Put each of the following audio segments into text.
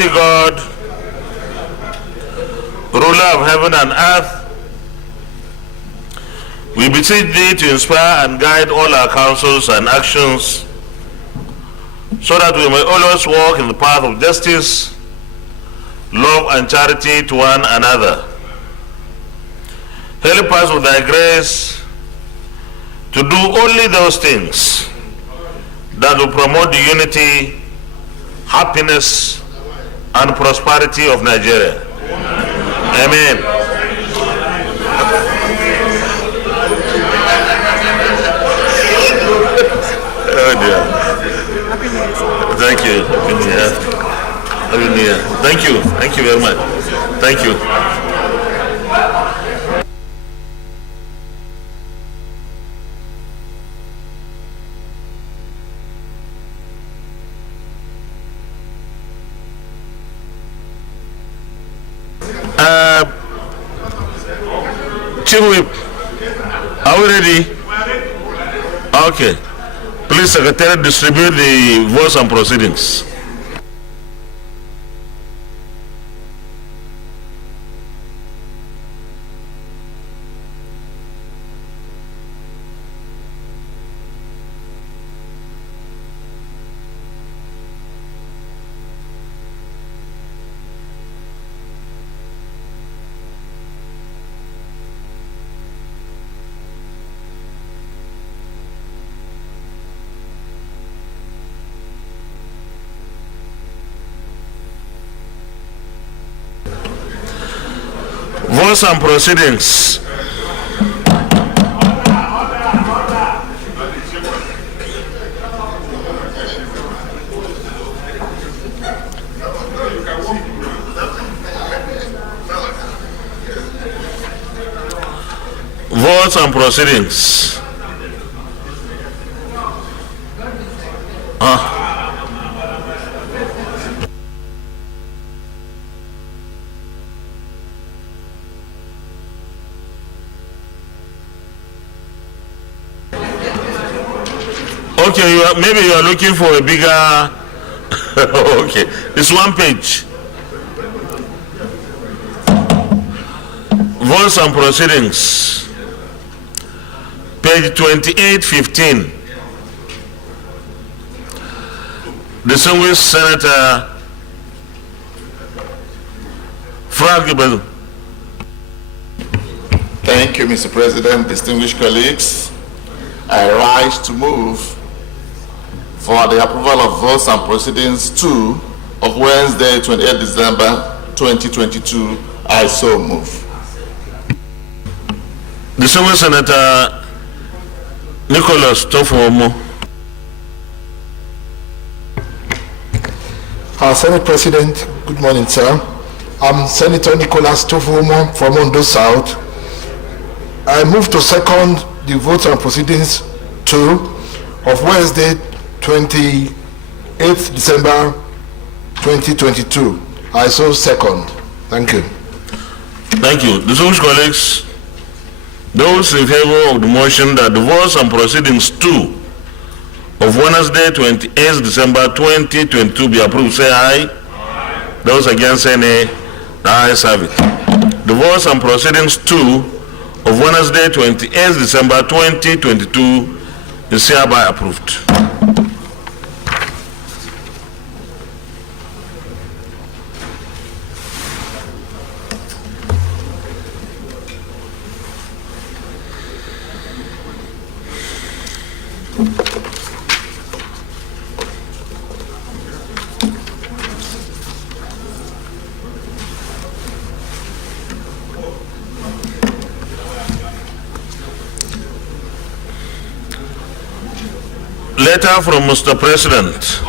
Almighty God, ruler of heaven and earth, we beseech thee to inspire and guide all our counsels and actions so that we may always walk in the path of justice, love and charity to one another. Help us with thy grace to do only those things that will promote the unity, happiness, and prosperity of Nigeria. Amen. Oh dear. Thank you. Happy New Year. Happy New Year. Thank you. Thank you very much. Thank you. Chief Whip, are we ready? Okay. Please, Secretary, distribute the votes and proceedings. Votes and proceedings. Votes and proceedings. Okay, maybe you are looking for a bigger. Okay, it's one page. Votes and proceedings. Page 2815. Distinguished Senator Frank Ibezu. Thank you, Mr. President. Distinguished colleagues, I rise to move for the approval of votes and proceedings 2 of Wednesday, 28 December 2022. I so move. Distinguished Senator Nicholas Tofomo. Senate President, good morning, sir. I'm Senator Nicholas Tofomo from Ondo South. I move to second the votes and proceedings 2 of Wednesday, 28th December 2022. I so second. Thank you. Thank you. Distinguished colleagues, those in favor of the motion that the votes and proceedings 2 of Wednesday, 28th December 2022 be approved, say aye. Aye. Those against, say nay. The ayes have it. The votes and proceedings 2 of Wednesday, 28th December 2022 is hereby approved. Letter from Mr. President.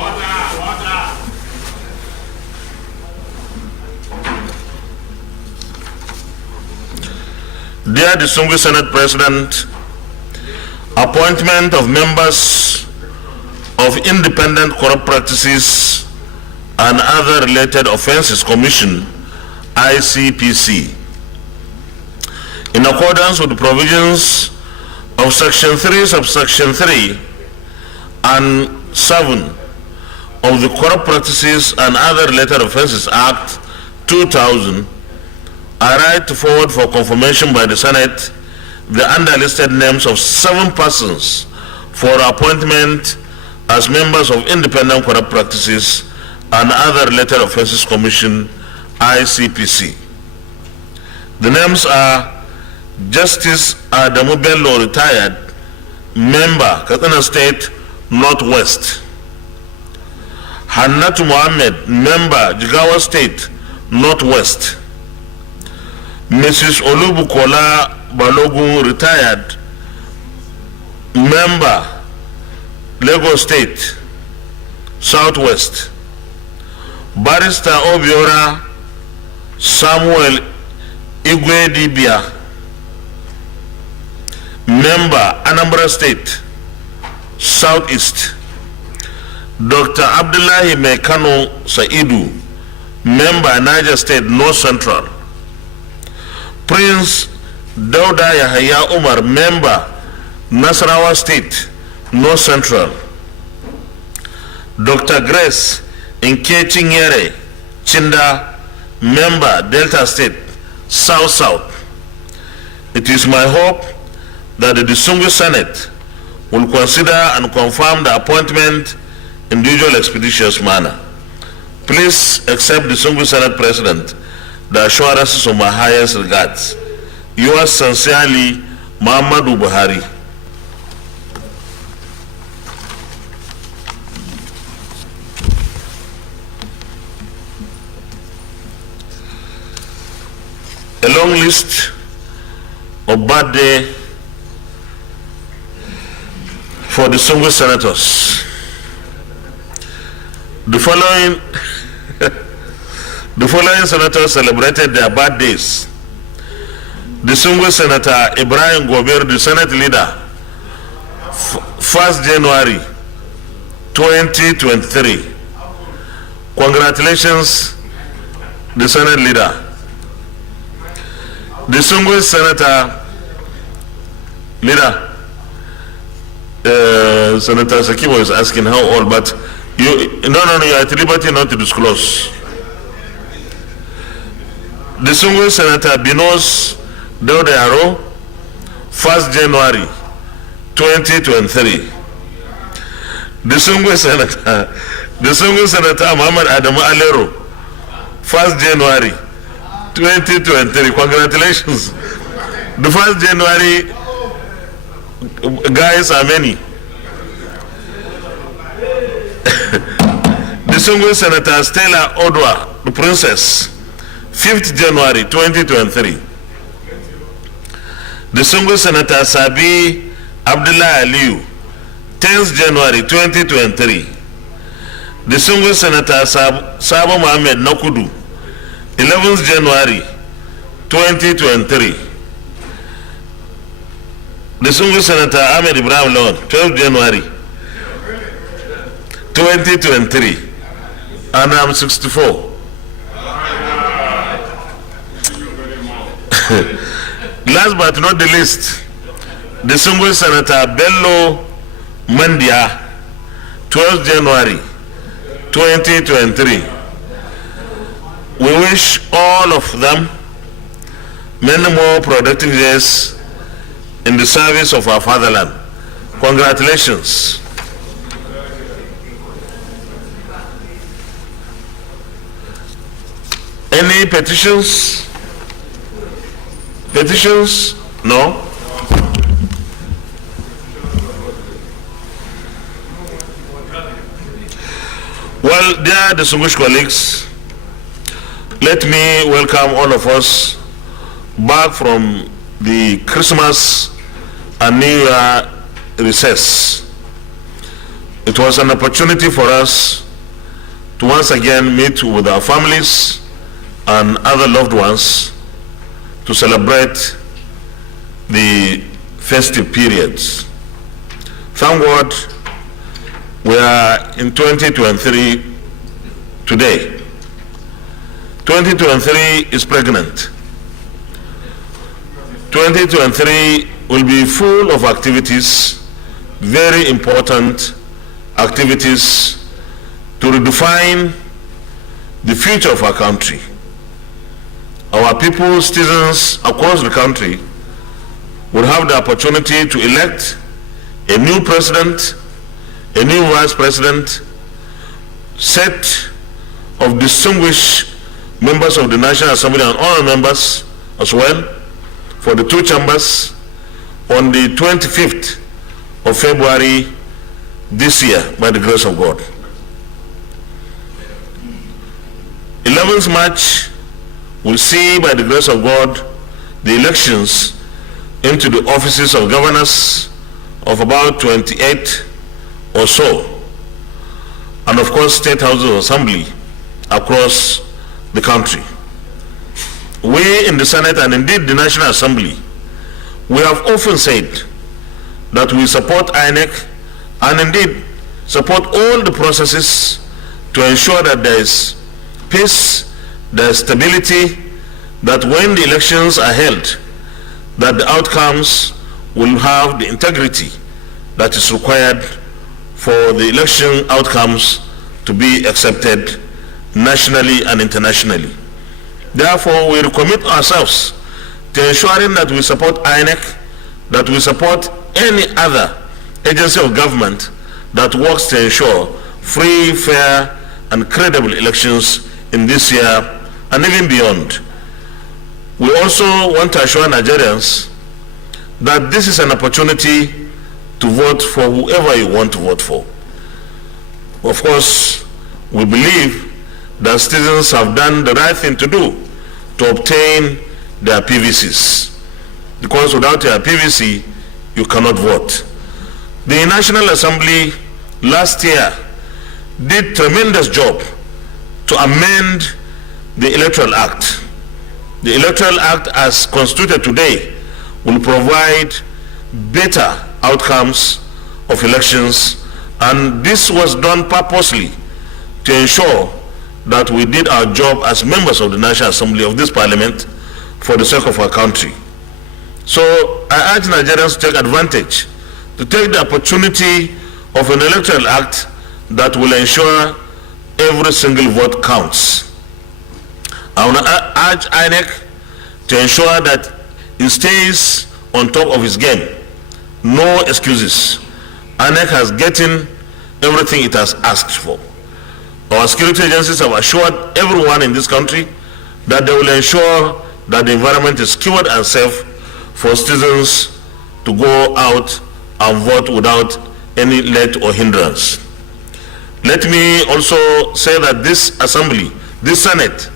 Dear distinguished Senate President, appointment of members of Independent Corrupt Practices and Other Related Offenses Commission, ICPC. In accordance with the provisions of Section 3, Subsection 3, and 7 of the Corrupt Practices and Other Related Offences Act 2000, I write to forward for confirmation by the Senate the underlisted names of 7 persons for appointment as members of Independent Corrupt Practices and Other Related Offences Commission, ICPC. The names are Justice Adamu Bello, retired, member, Katsina State, Northwest. Hannatu Mohammed, member, Jigawa State, Northwest. Mrs. Olubukola Balogun, retired, member, Lagos State, Southwest. Barrister Obiora Samuel Igwe Dibia, member, Anambra State, Southeast. Dr. Abdullahi Mekano Saidu, member, Niger State, North Central. Prince Dauda Yahaya Umar, member, Nasarawa State, North Central. Dr. Grace Nkechinyere Chinda, member, Delta State, South South. It is my hope that the distinguished Senate will consider and confirm the appointment in the usual expeditious manner. Please accept the distinguished Senate President the assurances of my highest regards. Yours sincerely, Muhammadu Buhari. A long list of birthday for distinguished senators. The following senators celebrated their birthdays. Distinguished Senator Ibrahim Gober, the Senate leader, 1st January 2023. Congratulations, the Senate leader. Distinguished Senator leader, Senator Sakibo is asking how old, but you are at liberty not to disclose. Distinguished Senator Binos Daudayaro, 1st January 2023. Distinguished Senator Muhammad Adamu Alero, 1st January 2023. Congratulations. The 1st January guys are many. Distinguished Senator Stella Odwa, the Princess, 5th January 2023. Distinguished Senator Sabi Abdullah Aliyu, 10th January 2023. Distinguished Senator Sabo Mohammed Nakudu, 11th January 2023. Distinguished Senator Ahmed Ibrahim Lord, 12th January 2023. And I'm 64. Last but not the least, distinguished Senator Bello Mandia, 12th January 2023. We wish all of them many more productive years in the service of our fatherland. Congratulations. Any petitions? Petitions? No? Well, dear distinguished colleagues, let me welcome all of us back from the Christmas and New Year recess. It was an opportunity for us to once again meet with our families and other loved ones to celebrate the festive periods. Thank God we are in 2023 today. 2023 is pregnant. 2023 will be full of activities, very important activities to redefine the future of our country. Our people, citizens across the country, will have the opportunity to elect a new president, a new vice president, set of distinguished members of the National Assembly and honorary members as well for the two chambers on the 25th of February this year by the grace of God. 11th March will see by the grace of God the elections into the offices of governors of about 28 or so, and of course state houses of assembly across the country. We in the Senate and indeed the National Assembly, we have often said that we support INEC and indeed support all the processes to ensure that there is peace, there is stability, that when the elections are held, that the outcomes will have the integrity that is required for the election outcomes to be accepted nationally and internationally. Therefore, we recommit ourselves to ensuring that we support INEC, that we support any other agency of government that works to ensure free, fair, and credible elections in this year and even beyond. We also want to assure Nigerians that this is an opportunity to vote for whoever you want to vote for. Of course, we believe that citizens have done the right thing to do to obtain their PVCs, because without your PVC, you cannot vote. The National Assembly last year did tremendous job to amend the Electoral Act. The Electoral Act as constituted today will provide better outcomes of elections, and this was done purposely to ensure that we did our job as members of the National Assembly of this Parliament for the sake of our country. So I urge Nigerians to take advantage, to take the opportunity of an Electoral Act that will ensure every single vote counts. I want to urge INEC to ensure that it stays on top of its game. No excuses. INEC has gotten everything it has asked for. Our security agencies have assured everyone in this country that they will ensure that the environment is secured and safe for citizens to go out and vote without any let or hindrance. Let me also say that this Assembly, this Senate,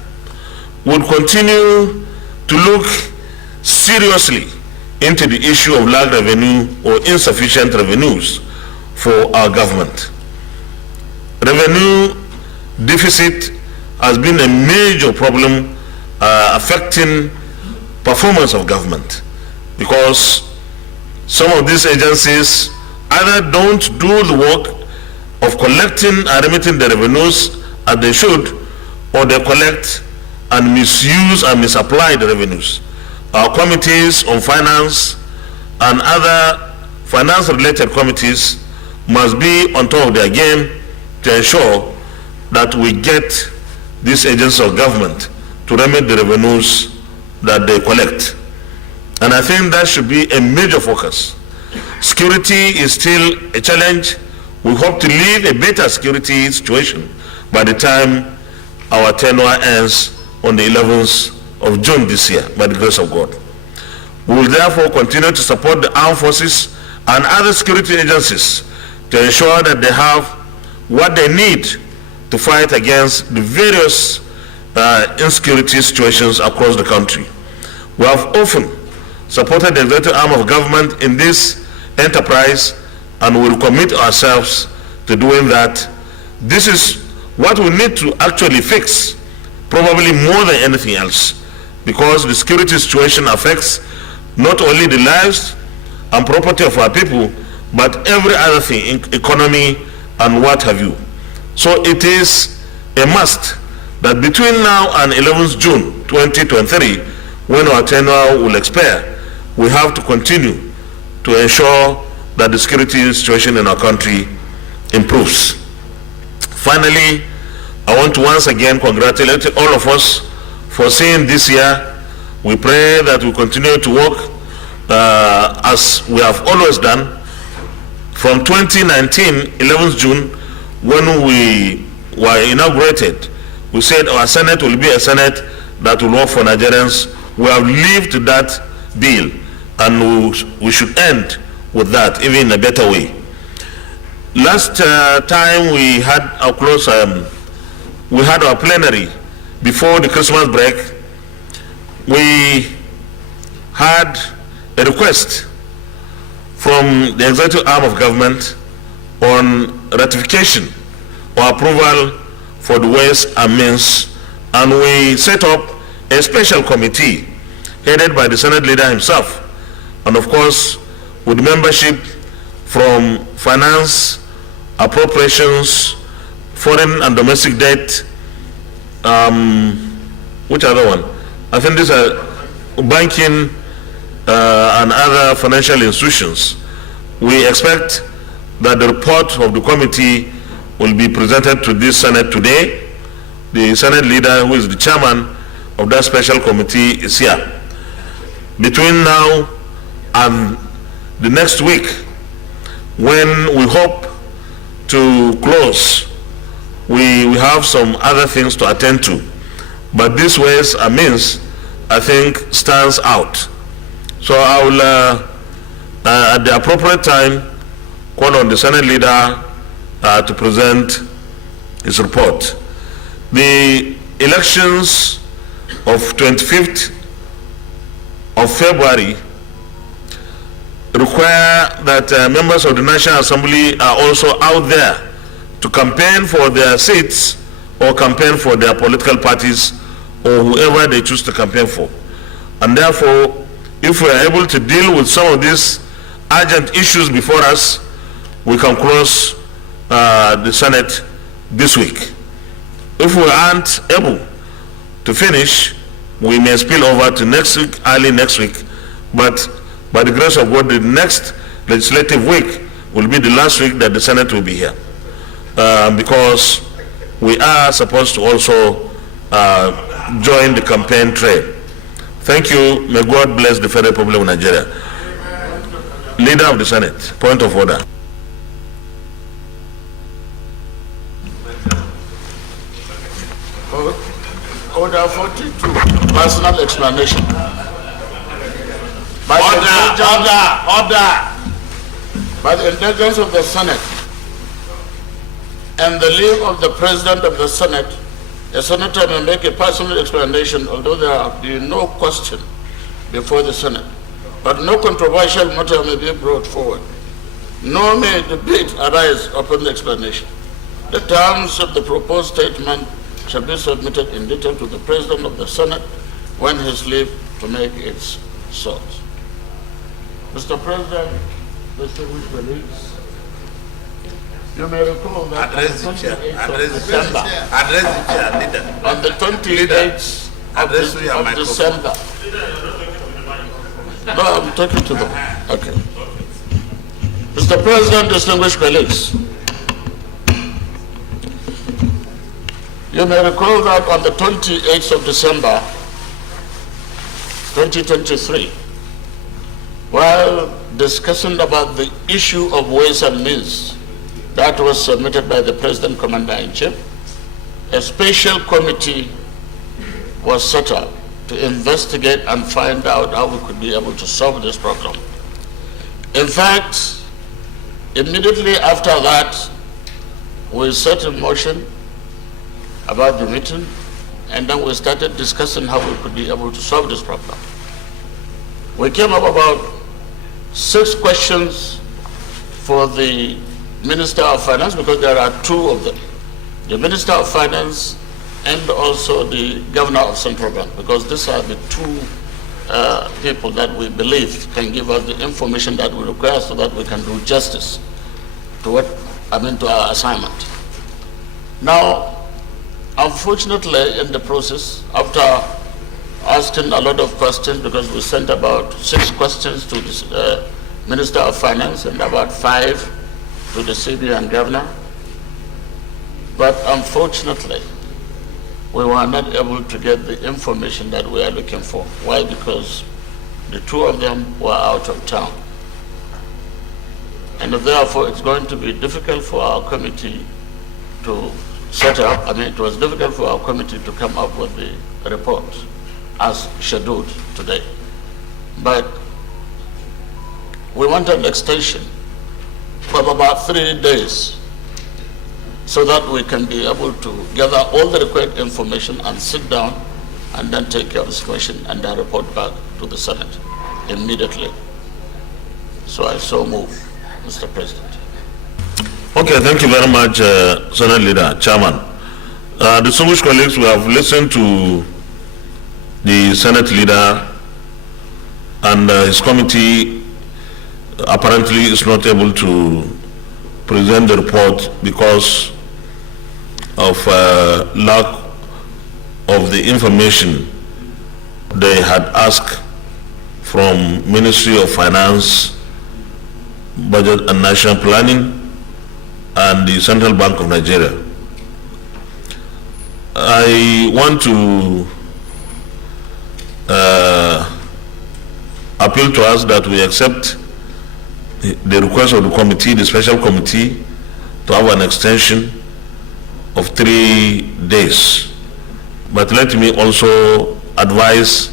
would continue to look seriously into the issue of lagged revenue or insufficient revenues for our government. Revenue deficit has been a major problem affecting performance of government, because some of these agencies either don't do the work of collecting and remitting the revenues as they should, or they collect and misuse and misapply the revenues. Our committees on finance and other finance-related committees must be on top of their game to ensure that we get these agencies of government to remit the revenues that they collect. And I think that should be a major focus. Security is still a challenge. We hope to leave a better security situation by the time our tenure ends on the 11th of June this year, by the grace of God. We will therefore continue to support the armed forces and other security agencies to ensure that they have what they need to fight against the various insecurity situations across the country. We have often supported the executive arm of government in this enterprise, and will commit ourselves to doing that. This is what we need to actually fix, probably more than anything else, because the security situation affects not only the lives and property of our people, but every other thing, economy and what have you. So it is a must that between now and 11th June 2023, when our tenure will expire, we have to continue to ensure that the security situation in our country improves. Finally, I want to once again congratulate all of us for seeing this year. We pray that we continue to work as we have always done. From 2019, 11th June, when we were inaugurated, we said our Senate will be a Senate that will work for Nigerians. We have lived that bill, and we should end with that, even in a better way. Last time we had our we had our plenary before the Christmas break. We had a request from the executive arm of government on ratification or approval for the Ways and Means, and we set up a special committee headed by the Senate leader himself, and of course with membership from finance, appropriations, foreign and domestic debt, which other one? I think these are banking and other financial institutions. We expect that the report of the committee will be presented to this Senate today. The Senate leader, who is the chairman of that special committee, is here. Between now and the next week, when we hope to close, we have some other things to attend to. But this Ways and Means, I think, stands out. So I will, at the appropriate time, call on the Senate leader to present his report. The elections of 25th of February require that members of the National Assembly are also out there to campaign for their seats or campaign for their political parties or whoever they choose to campaign for. And therefore, if we are able to deal with some of these urgent issues before us, we can close the Senate this week. If we aren't able to finish, we may spill over to next week, early next week, but by the grace of God, the next legislative week will be the last week that the Senate will be here, because we are supposed to also join the campaign trail. Thank you. May God bless the Federal Republic of Nigeria. Leader of the Senate, point of order. Order 42, personal explanation. Order. By the indulgence of the Senate and the leave of the President of the Senate, a senator may make a personal explanation, although there be no question before the Senate. But no controversial matter may be brought forward, nor may debate arise upon the explanation. The terms of the proposed statement shall be submitted in detail to the President of the Senate when his leave to make its sought. Mr. President, distinguished colleagues, you may recall that on the 28th of December, no, I'm talking to them. Okay. Mr. President, distinguished colleagues, you may recall that on the 28th of December, 2023, while discussing about the issue of Ways and Means that was submitted by the President Commander-in-Chief, a special committee was set up to investigate and find out how we could be able to solve this problem. In fact, immediately after that, we set in motion about the meeting, and then we started discussing how we could be able to solve this problem. We came up about 6 questions for the Minister of Finance, because there are 2 of them. The Minister of Finance and also the Governor of Central Bank, because these are the 2 people that we believe can give us the information that we require so that we can do justice to to our assignment. Now, unfortunately, in the process, after asking a lot of questions, because we sent about 6 questions to the Minister of Finance and about 5 to the CBN Governor, But unfortunately, we were not able to get the information that we are looking for. Why? Because the two of them were out of town. And therefore, it's going to be difficult for our committee to set up. I mean, it was difficult for our committee to come up with the report as scheduled today. But we want an extension of about 3 days so that we can be able to gather all the required information and sit down and then take care of this question and then report back to the Senate immediately. So I so move, Mr. President. Okay, thank you very much, Senate Leader, Chairman. Distinguished colleagues, we have listened to the Senate Leader, and his committee apparently is not able to present the report because of lack of the information they had asked from Ministry of Finance, Budget and National Planning, and the Central Bank of Nigeria. I want to appeal to us that we accept the request of the committee, the special committee, to have an extension of 3 days. But let me also advise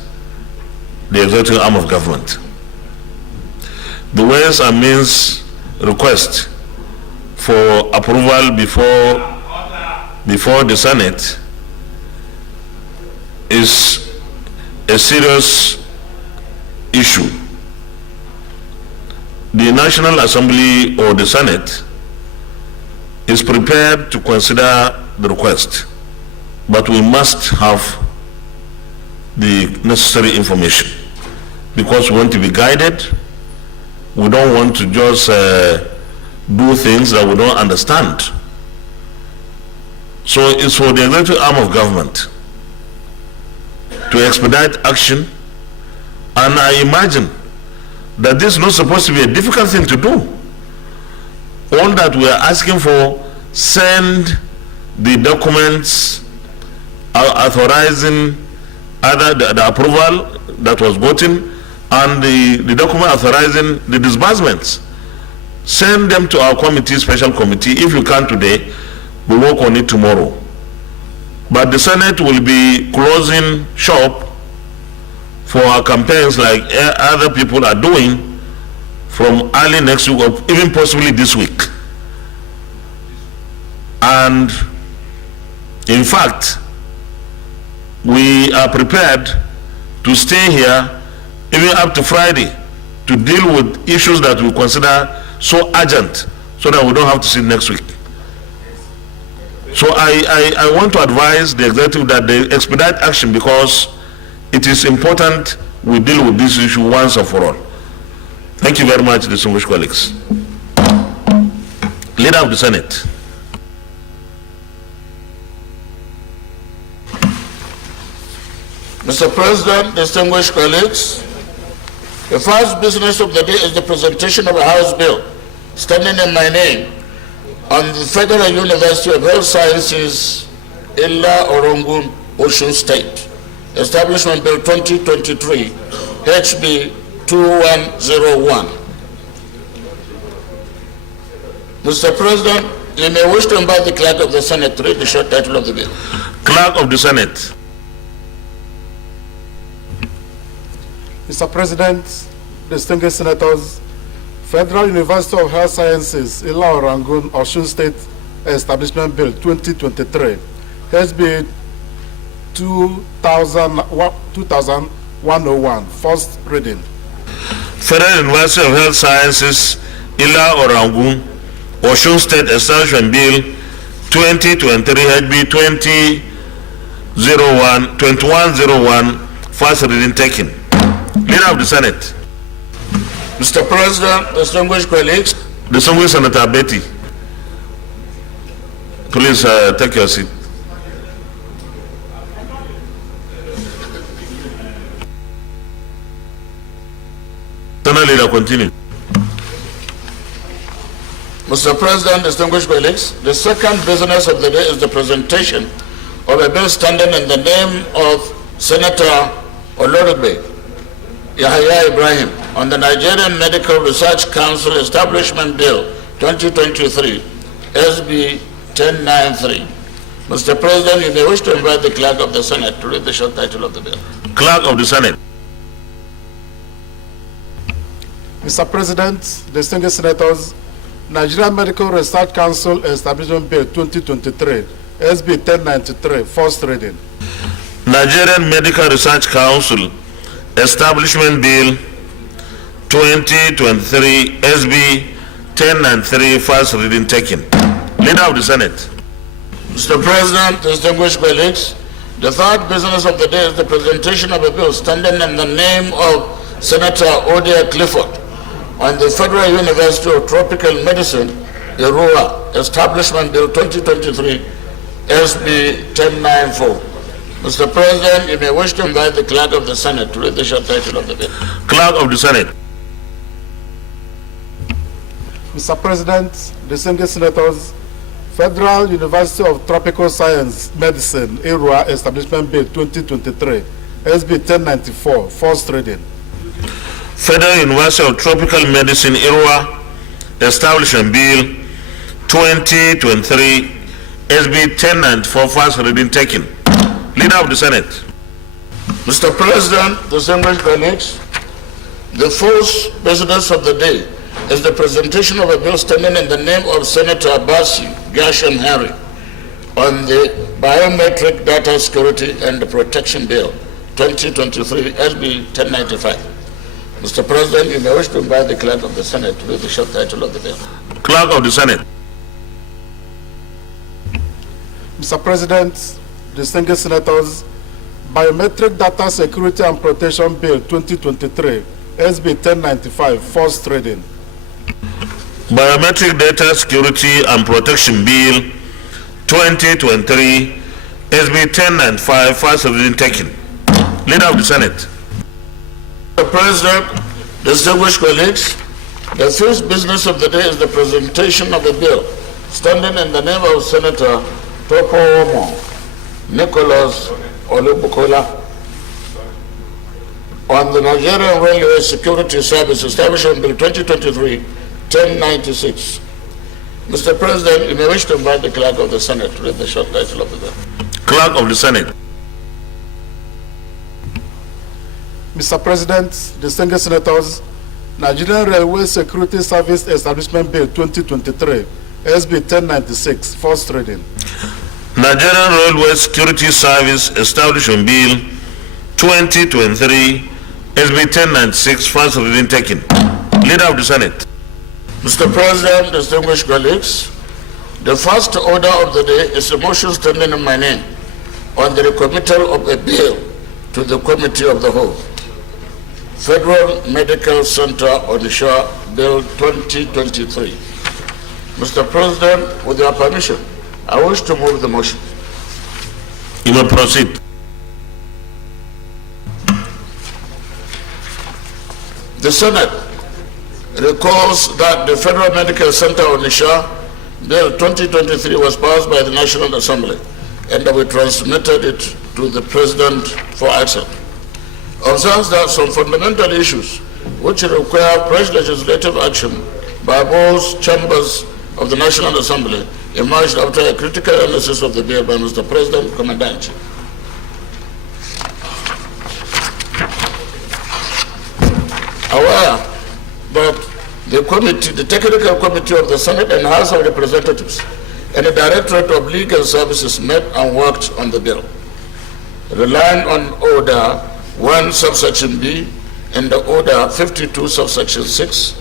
the executive arm of government. The Ways and Means request for approval before the Senate is a serious issue. The National Assembly or the Senate is prepared to consider the request, but we must have the necessary information because we want to be guided. We don't want to just do things that we don't understand. So it's for the executive arm of government to expedite action, and I imagine that this is not supposed to be a difficult thing to do. All that we are asking for, send the documents authorizing either the approval that was gotten and the document authorizing the disbursements. Send them to our committee, special committee. If you can today, we'll work on it tomorrow. But the Senate will be closing shop for our campaigns like other people are doing from early next week or even possibly this week. And in fact, we are prepared to stay here even up to Friday to deal with issues that we consider so urgent so that we don't have to see next week. So I want to advise the executive that they expedite action because it is important we deal with this issue once and for all. Thank you very much, distinguished colleagues. Leader of the Senate. Mr. President, distinguished colleagues, the first business of the day is the presentation of a House bill standing in my name on the Federal University of Health Sciences, Illa Orongun, Osun State, Establishment Bill 2023, HB 2101. Mr. President, you may wish to invite the Clerk of the Senate to read the short title of the bill. Clerk of the Senate. Mr. President, distinguished senators, Federal University of Health Sciences, Ila Orangun, Osun State Establishment Bill 2023, HB 2101, first reading. Federal University of Health Sciences, Ila Orangun, Osun State Establishment Bill 2023, HB 2101, first reading taken. Leader of the Senate. Mr. President, distinguished colleagues. Distinguished Senator Betty, please take your seat. Senate Leader, continue. Mr. President, distinguished colleagues, the second business of the day is the presentation of a bill standing in the name of Senator Olorugbe Yahya Ibrahim on the Nigerian Medical Research Council Establishment Bill 2023, SB 1093. Mr. President, you may wish to invite the Clerk of the Senate to read the short title of the bill. Clerk of the Senate. Mr. President, distinguished senators, Nigerian Medical Research Council Establishment Bill 2023, SB 1093, first reading. Nigerian Medical Research Council Establishment Bill 2023, SB 1093, first reading taken. Leader of the Senate. Mr. President, distinguished colleagues, the third business of the day is the presentation of a bill standing in the name of Senator Odia Clifford on the Federal University of Tropical Medicine, IRUA, Establishment Bill 2023, SB 1094. Mr. President, you may wish to invite the Clerk of the Senate to read the short title of the bill. Clerk of the Senate. Mr. President, distinguished senators, Federal University of Tropical Science Medicine, IRUA, Establishment Bill 2023, SB 1094, first reading. Federal University of Tropical Medicine, IRUA, Establishment Bill 2023, SB 1094, first reading taken. Leader of the Senate. Mr. President, distinguished colleagues, the fourth business of the day is the presentation of a bill standing in the name of Senator Abasi Gasham Henry on the Biometric Data Security and Protection Bill 2023, SB 1095. Mr. President, you may wish to invite the Clerk of the Senate to read the short title of the bill. Clerk of the Senate. Mr. President, distinguished senators, Biometric Data Security and Protection Bill 2023, SB 1095, first reading. Biometric Data Security and Protection Bill 2023, SB 1095, first reading taken. Leader of the Senate. Mr. President, distinguished colleagues, the first business of the day is the presentation of a bill standing in the name of Senator Topo Nicholas Olubukola on the Nigerian Railway Security Service Establishment Bill 2023, 1096. Mr. President, you may wish to invite the Clerk of the Senate to read the short title of the bill. Clerk of the Senate. Mr. President, distinguished senators, Nigerian Railway Security Service Establishment Bill 2023, SB 1096, first reading. Nigerian Railway Security Service Establishment Bill 2023, SB 1096, first reading taken. Leader of the Senate. Mr. President, distinguished colleagues, the first order of the day is a motion standing in my name on the recommittal of a bill to the Committee of the Whole. Federal Medical Center Onitsha Bill 2023. Mr. President, with your permission, I wish to move the motion. You may proceed. The Senate recalls that the Federal Medical Center Onitsha Bill 2023 was passed by the National Assembly and that we transmitted it to the President for action. Observes that some fundamental issues which require fresh legislative action by both chambers of the National Assembly emerged after a critical analysis of the bill by Mr. President, Commander-in-Chief. Aware that the Technical Committee of the Senate and House of Representatives and the Directorate of Legal Services met and worked on the bill, relying on Order 1 subsection B and the Order 52 subsection 6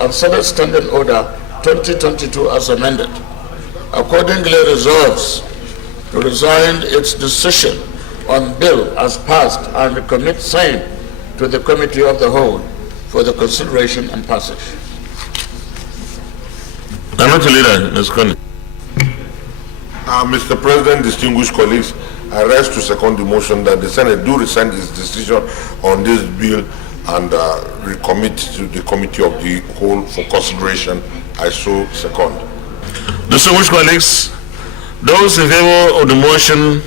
of Senate Standing Order 2022 as amended. Accordingly resolves to resign its decision on bill as passed and recommit same to the Committee of the Whole for the consideration and passage. Honorable Leader, Ms. Connie. Mr. President, distinguished colleagues, I rise to second the motion that the Senate do rescind its decision on this bill and recommit to the Committee of the Whole for consideration I so second. Distinguished colleagues, those in favor of the motion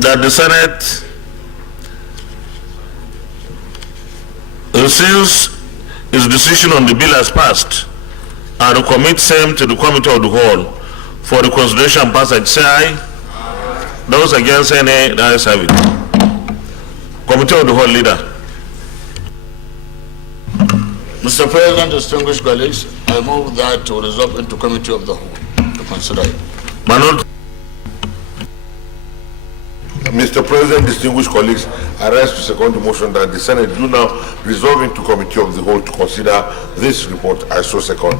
that the Senate rescinds its decision on the bill as passed and recommit same to the Committee of the Whole for the consideration and passage, say aye. Those against, say nay. The ayes have it. Committee of the Whole leader. Mr. President, distinguished colleagues, I move that to resolve into Committee of the Whole to consider it. Minority. Mr. President, distinguished colleagues, I rise to second the motion that the Senate do now resolve into Committee of the Whole to consider this report. I so second.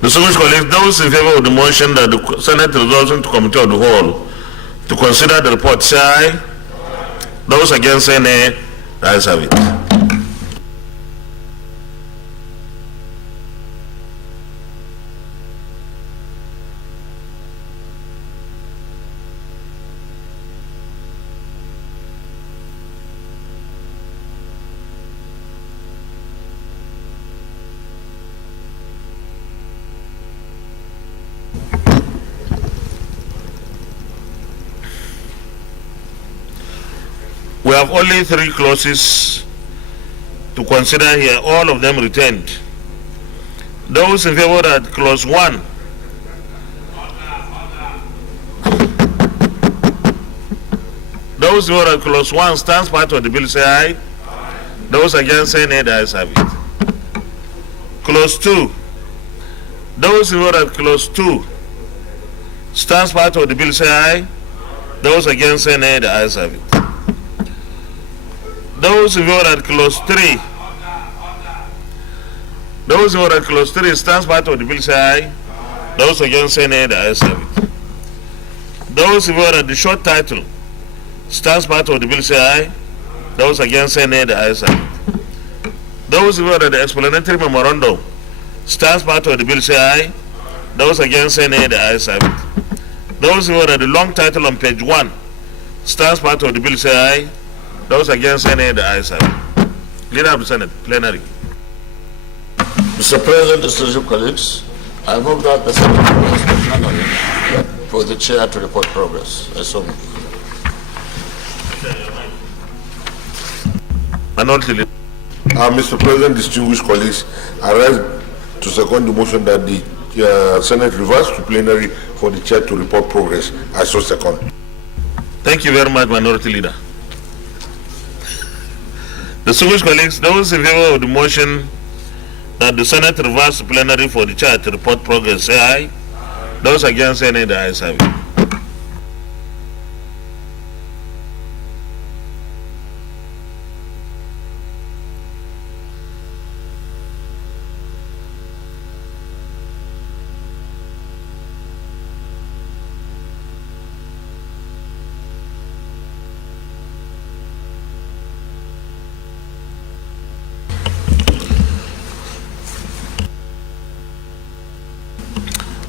Distinguished colleagues, those in favor of the motion that the Senate resolves into Committee of the Whole to consider the report, say aye. Those against, say nay. The ayes have it. We have only 3 clauses to consider here, all of them retained. Those in favor that clause 1 those in favor that clause 1 stands part of the bill, say aye. Those against, say nay. The ayes have it. Clause 2, those in favor that clause 2 stands part of the bill, say aye. Those against, say nay. The ayes have it. Those in favor that clause 3, those in favor that clause 3 stands part of the bill, say aye. Those against, say nay. The ayes have it. Those in favor that the short title stands part of the bill, say aye. Those against, say nay. The ayes have it. Those in favor that the explanatory memorandum stands part of the bill, say aye. Those against, say nay. The ayes have it. Those in favor that the long title on page 1 stands part of the bill, say aye. Those against, say nay. The ayes have it. Leader of the Senate, plenary. Mr. President, distinguished colleagues, I move that the Senate request the plenary for the chair to report progress. I so move. Minority leader. Mr. President, distinguished colleagues, I rise to second the motion that the Senate reverse to plenary for the chair to report progress. I so second. Thank you very much, minority leader. Distinguished colleagues, those in favor of the motion that the Senate reverse to plenary for the chair to report progress, say aye. Those against, say nay. The ayes have it.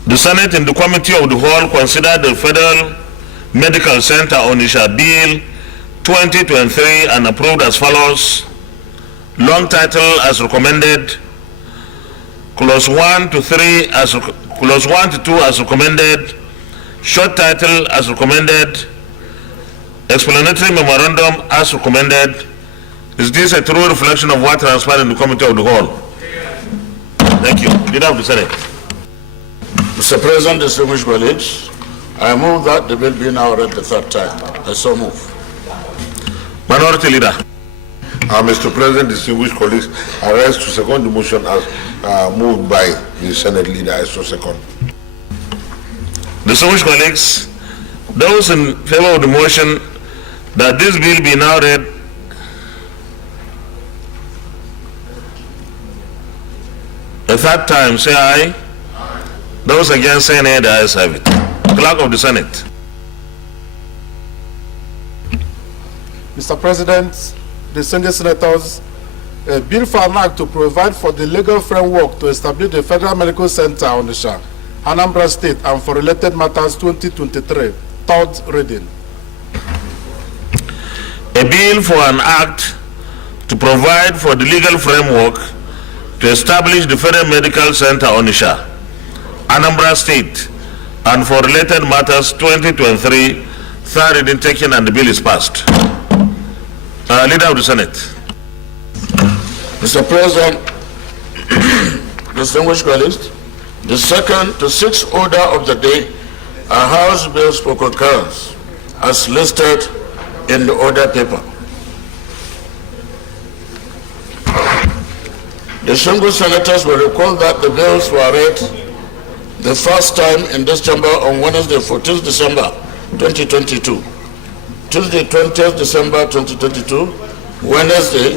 The Senate in the Committee of the Whole considered the Federal Medical Center Onitsha Bill 2023 and approved as follows. Long title as recommended. Clause 1 to 3 as clause 1 to 2 as recommended. Short title as recommended. Explanatory memorandum as recommended. Is this a true reflection of what transpired in the Committee of the Whole? Thank you. Leader of the Senate. Mr. President, distinguished colleagues, I move that the bill be now read the 3rd time. I so move. Minority leader. Mr. President, distinguished colleagues, I rise to second the motion as moved by the Senate leader. I so second. Distinguished colleagues, those in favor of the motion that this bill be now read a 3rd time, say aye. Those against, say nay. The ayes have it. Clerk of the Senate. Mr. President, distinguished senators, a bill for an act to provide for the legal framework to establish the Federal Medical Center Onitsha, Anambra State, and for related matters 2023, 3rd reading. a bill for an act to provide for the legal framework to establish the Federal Medical Center Onitsha, Anambra State, and for related matters 2023, third reading taken and the bill is passed. Leader of the Senate. Mr. President, distinguished colleagues, the second to sixth order of the day are House bills for concurrence as listed in the order paper. The single senators will recall that the bills were read the first time in this chamber on Wednesday, 14th December 2022, Tuesday, 20th December 2022, Wednesday,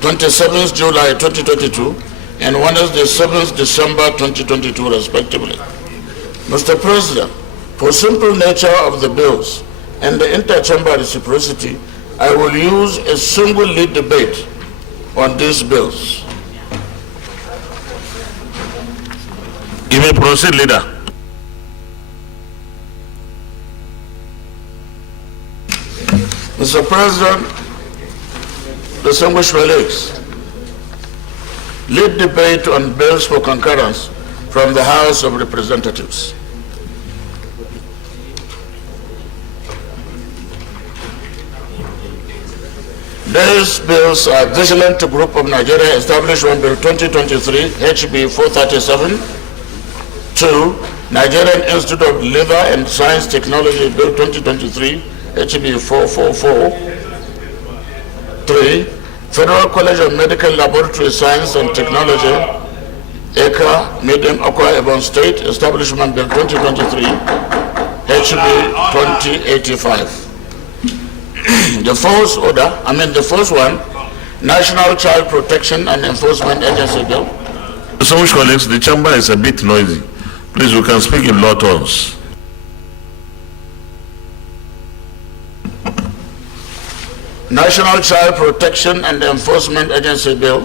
27th July 2022, and Wednesday, 7th December 2022, respectively. Mr. President, for simple nature of the bills and the inter-chamber reciprocity, I will use a single lead debate on these bills. You may proceed, Leader. Mr. President, distinguished colleagues, lead debate on bills for concurrence from the House of Representatives. These bills are Vigilant Group of Nigeria Establishment Bill 2023, HB 437, 2, Nigerian Institute of Labor and Science Technology Bill 2023, HB 444, 3, Federal College of Medical Laboratory Science and Technology, Eka, Medium Akwa Ibom State Establishment Bill 2023, HB 2085. The first one, National Child Protection and Enforcement Agency Bill. So much, colleagues, the chamber is a bit noisy. Please, we can speak in low tones. National Child Protection and Enforcement Agency Bill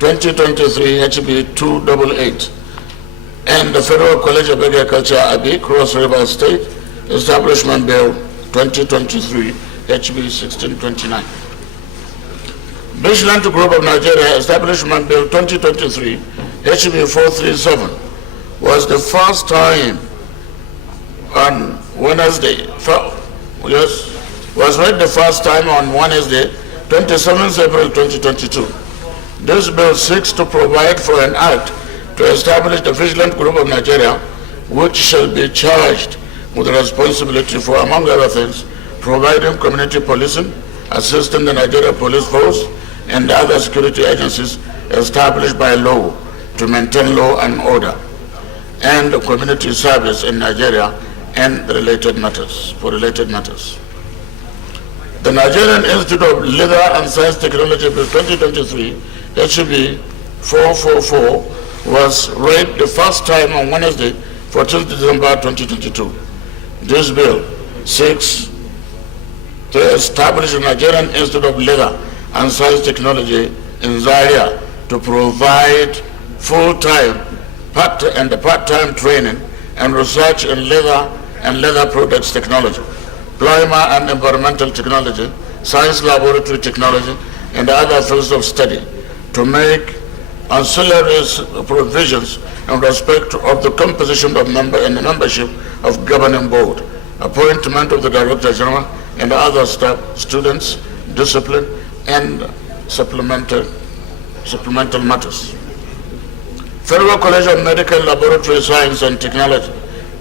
2023, HB 288, and the Federal College of Agriculture, Abi, Cross River State Establishment Bill 2023, HB 1629. Vigilant Group of Nigeria Establishment Bill 2023, HB 437, was the first time on Wednesday, was read the first time on Wednesday, 27th April 2022. This bill seeks to provide for an act to establish the Vigilant Group of Nigeria, which shall be charged with the responsibility for, among other things, providing community policing, assisting the Nigeria Police Force, and other security agencies established by law to maintain law and order, and community service in Nigeria and related matters, for related matters. The Nigerian Institute of Labor and Science Technology Bill 2023, HB 444, was read the first time on Wednesday, 14th December 2022. This bill seeks to establish the Nigerian Institute of Labor and Science Technology in Zaria to provide full-time and part-time training and research in leather and leather products technology, climate and environmental technology, science laboratory technology, and other fields of study to make ancillary provisions in respect of the composition of the membership of governing board, appointment of the Director General and other staff, students, discipline, and supplemental matters. Federal College of Medical Laboratory Science and Technology,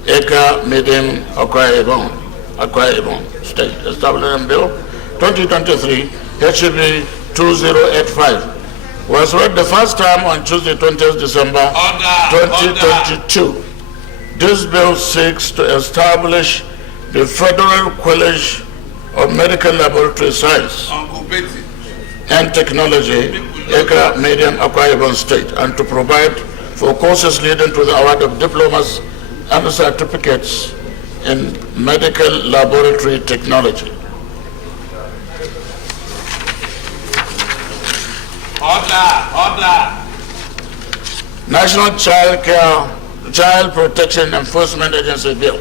Eka, Medium Akwa Ibom State Establishment Bill 2023, HB 2085, was read the first time on Tuesday, 20th December 2022. This bill seeks to establish the Federal College of Medical Laboratory Science and Technology, Eka, Medium Akwa Ibom State, and to provide for courses leading to the award of diplomas and certificates in medical laboratory technology. Order. National Child Protection Enforcement Agency Bill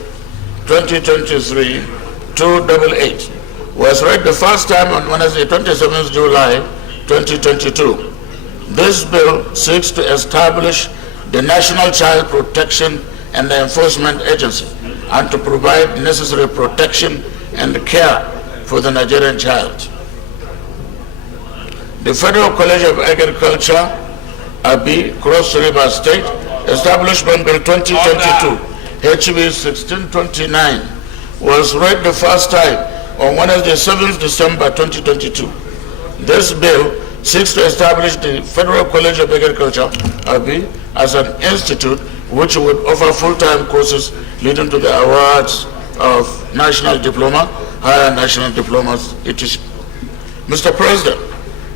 2023-288 was read the first time on Wednesday, 27th July 2022. This bill seeks to establish the National Child Protection and Enforcement Agency and to provide necessary protection and care for the Nigerian child. The Federal College of Agriculture, Abi, Cross River State, Establishment Bill 2022, HB 1629, was read the first time on Wednesday, 7th December 2022. This bill seeks to establish the Federal College of Agriculture, Abi, as an institute which would offer full-time courses leading to the awards of national diploma, higher national diplomas, etc. Mr. President,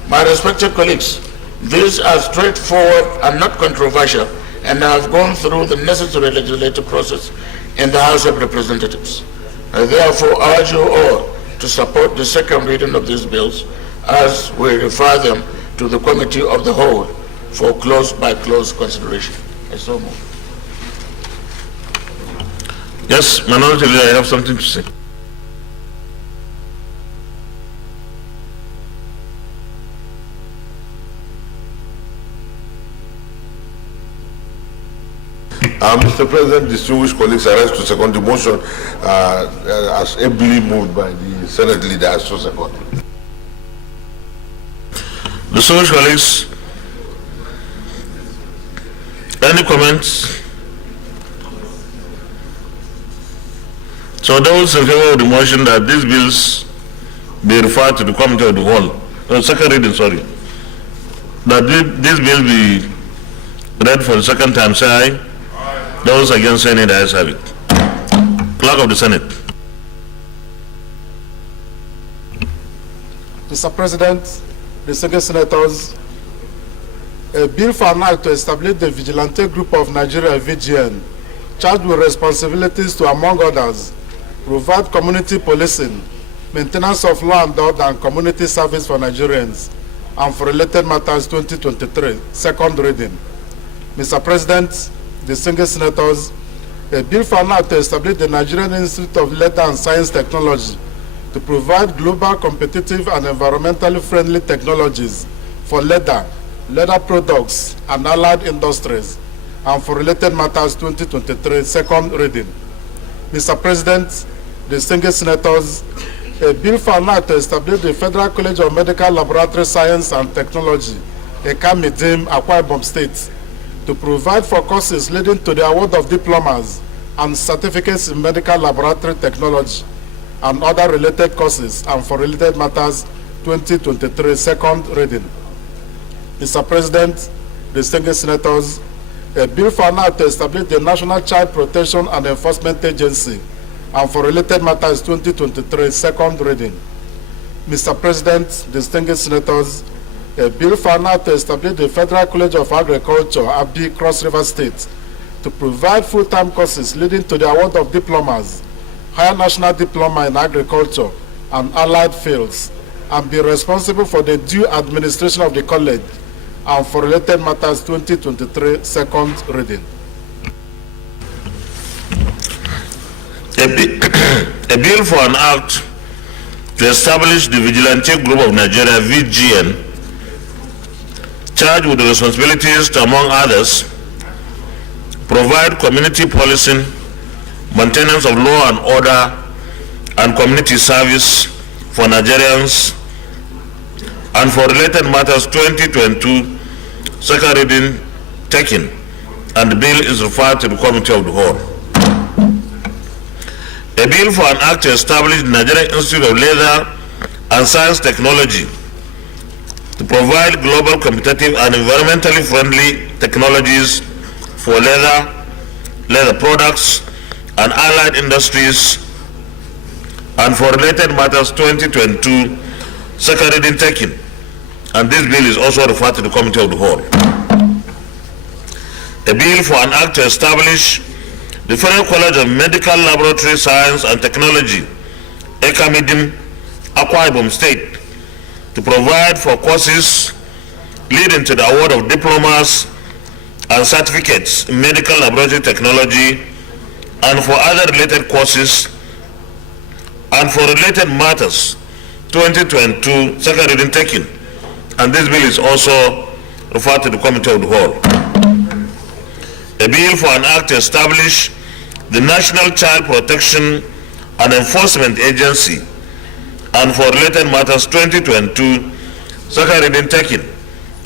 my respected colleagues, these are straightforward and not controversial, and have gone through the necessary legislative process in the House of Representatives. I therefore urge you all to support the second reading of these bills as we refer them to the Committee of the Whole for close-by-close consideration. I so move. Yes, Minority Leader, I have something to say. Mr. President, distinguished colleagues, I rise to second the motion as ably moved by the Senate Leader. As to second. Distinguished colleagues, any comments? So those in favor of the motion that these bills be referred to the Committee of the Whole, second reading, sorry, that these bills be read for the second time, say aye. Those against any, the ayes have it. Clerk of the Senate. Mr. President, distinguished senators, a bill for an act to establish the Vigilante Group of Nigeria, VGN, charged with responsibilities to, among others, provide community policing, maintenance of law and order, and community service for Nigerians, and for related matters 2023, second reading. Mr. President, distinguished senators, a bill for an act to establish the Nigerian Institute of Leather and Science Technology to provide global, competitive, and environmentally friendly technologies for leather products, and allied industries, and for related matters 2023, second reading. Mr. President, distinguished senators, a bill for an act to establish the Federal College of Medical Laboratory Science and Technology, ECAMIDIM, Akwa Ibom State, to provide for courses leading to the award of diplomas and certificates in medical laboratory technology and other related courses, and for related matters 2023, second reading. Mr. President, distinguished senators, a bill for an act to establish the National Child Protection and Enforcement Agency, and for related matters 2023, second reading. Mr. President, distinguished senators, a bill for an act to establish the Federal College of Agriculture, Abi, Cross River State, to provide full-time courses leading to the award of diplomas, higher national diploma in agriculture and allied fields, and be responsible for the due administration of the college, and for related matters 2023, second reading. A bill for an act to establish the Vigilante Group of Nigeria, VGN, charged with the responsibilities to, among others, provide community policing, maintenance of law and order, and community service for Nigerians, and for related matters 2022, second reading taken, and the bill is referred to the Committee of the Whole. A bill for an act to establish the Nigerian Institute of Leather and Science Technology to provide global, competitive, and environmentally friendly technologies for leather products, and allied industries, and for related matters 2022, second reading taken, and this bill is also referred to the Committee of the Whole. A bill for an act to establish the Federal College of Medical Laboratory Science and Technology, ECAMIDIM, Akwa Ibom State, to provide for courses leading to the award of diplomas and certificates in medical laboratory technology, and for other related courses, and for related matters 2022, second reading taken. And this bill is also referred to the Committee of the Whole. A bill for an act to establish the National Child Protection and Enforcement Agency and for related matters 2022, second reading taken.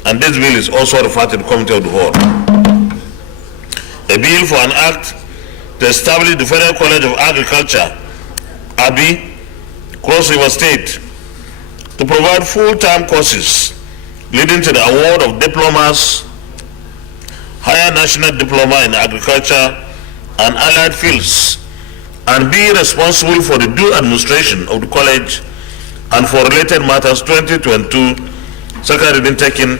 And this bill is also referred to the Committee of the Whole. A bill for an act to establish the Federal College of Agriculture, ABI, Cross River State, to provide full-time courses leading to the award of diplomas, higher national diploma in agriculture and allied fields, and be responsible for the due administration of the college and for related matters 2022, second reading taken,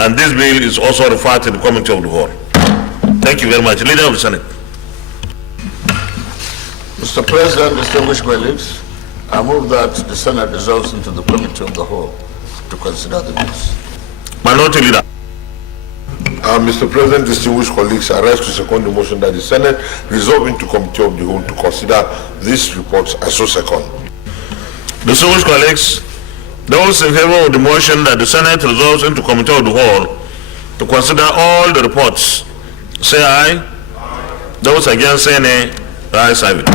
and this bill is also referred to the Committee of the Whole. Thank you very much. Leader of the Senate. Mr. President, distinguished colleagues, I move that the Senate resolves into the Committee of the Whole to consider the bills. Minority Leader. Mr. President, distinguished colleagues, I rise to second the motion that the Senate resolve into Committee of the Whole to consider these reports. I so second. Distinguished colleagues, those in favor of the motion that the Senate resolves into Committee of the Whole to consider all the reports, say aye. Those against, say nay. The ayes have it.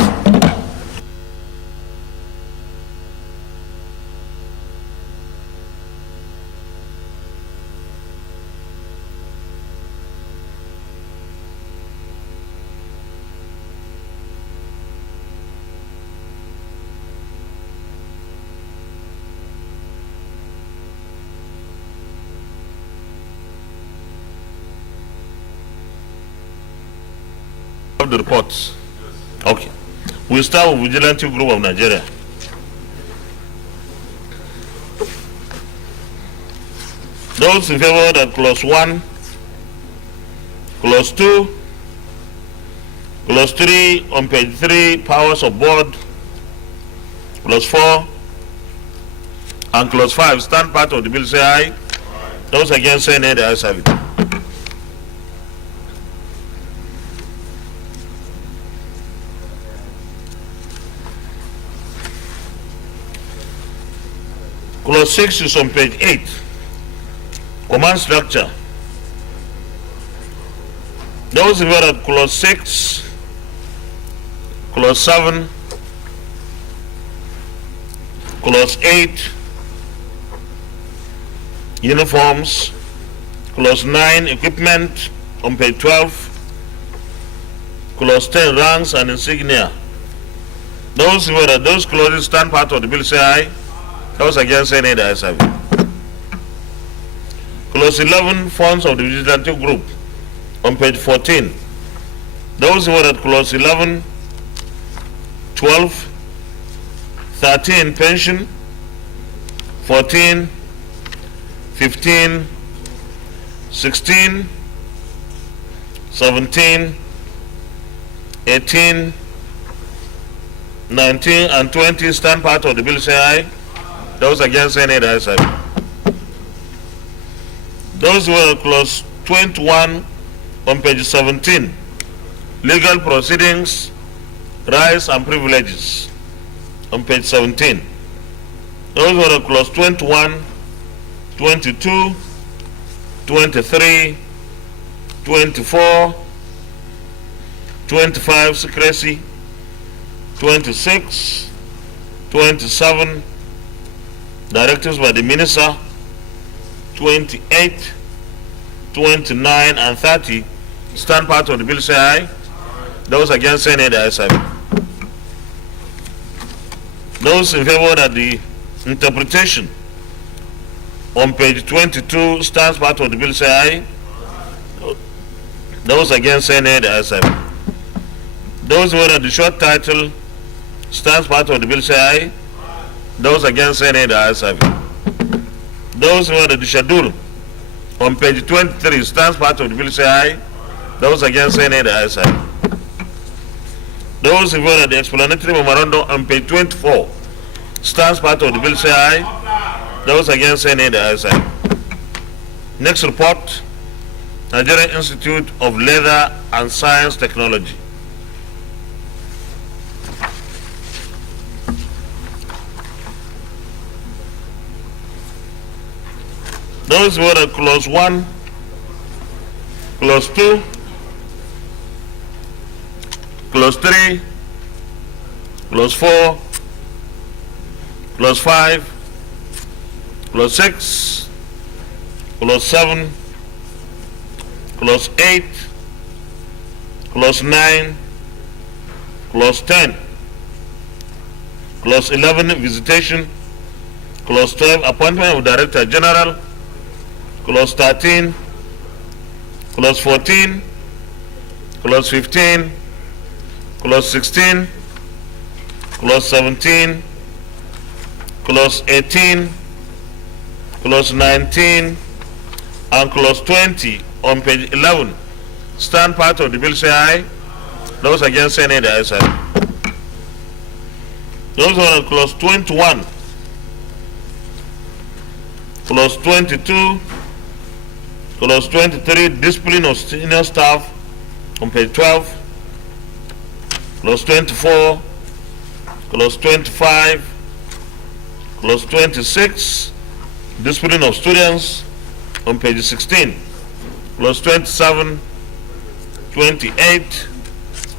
The reports. Okay. We start with Vigilante Group of Nigeria. Those in favor that clause 1, clause 2, clause 3 on page 3, powers of board, clause 4, and clause 5 stand part of the bill, say aye. Those against, say nay. The ayes have it. Clause 6 is on page 8. Command structure. Those who are at clause 6, clause 7, clause 8, uniforms, clause 9, equipment on page 12, clause 10, ranks and insignia. Those who are at those clauses stand part of the bill, say aye. Those against, say nay. The ayes have it. Clause 11, funds of the Vigilante Group on page 14. Those who are at clause 11, 12, 13, pension, 14, 15, 16, 17, 18, 19, and 20 stand part of the bill, say aye. Those against, say nay. The ayes have it. Those who are at clause 21 on page 17, legal proceedings, rights and privileges on page 17. Those who are at clause 21, 22, 23, 24, 25, secrecy, 26, 27, directives by the minister, 28, 29, and 30 stand part of the bill, say aye. Those against, say nay. The ayes have it. Those in favor that the interpretation on page 22 stands part of the bill, say aye. Those against, say nay. The ayes have it. Those who are at the short title stands part of the bill, say aye. Those against, say nay. The ayes have it. Those who are at the schedule on page 23 stands part of the bill, say aye. Those against, say nay. The ayes have it. Those who are at the explanatory memorandum on page 24 stands part of the bill, say aye. Those against, say nay. The ayes have it. Next report, Nigerian Institute of Leather and Science Technology. Those who are clause 1, clause 2, clause 3, clause 4, clause 5, clause 6, clause 7, clause 8, clause 9, clause 10, clause 11, visitation, clause 12, appointment of Director General, clause 13, clause 14, clause 15, clause 16, clause 17, clause 18, clause 19, and clause 20 on page 11. Stand part of the bill, say aye. Those against, say nay. The ayes have it. Those who are on clause 21, clause 22, clause 23, discipline of senior staff on page 12, clause 24, clause 25, clause 26, discipline of students on page 16, clause 27, 28,